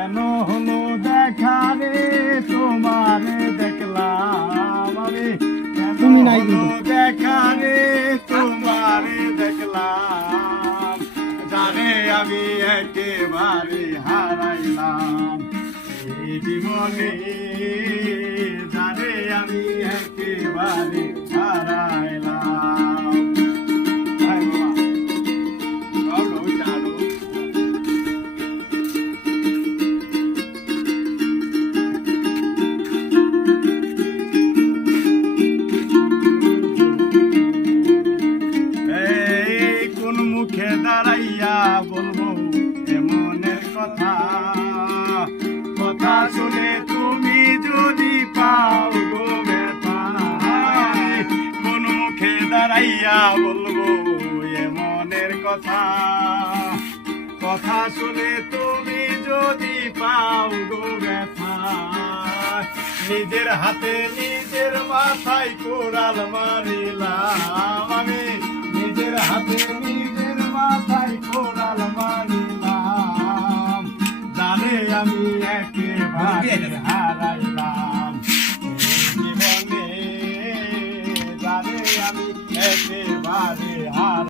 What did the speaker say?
কেন হলো দেখা রে তোমার দেখলাম আমি, তুমি নাই কিন্তু। দেখা রে তোমার দেখলাম, জানে আমি একেবারে হারাইলাম এই জীবনে, জানে আমি একেবারে হারাইলাম। হায় বাবা, চলো চলো। কোন মুখে দাঁড়াইয়া বলবো এমনের কথা, কথা শুনে তুমি যদি পাও গো ব্যথা, কোন মুখে দাঁড়াইয়া বলবো এমনের কথা, কথা শুনে তুমি যদি পাও গো ব্যথা, নিজের হাতে নিজের মাথায় কোড়াল মারিলাম আমি, নিজের হাতে নিজের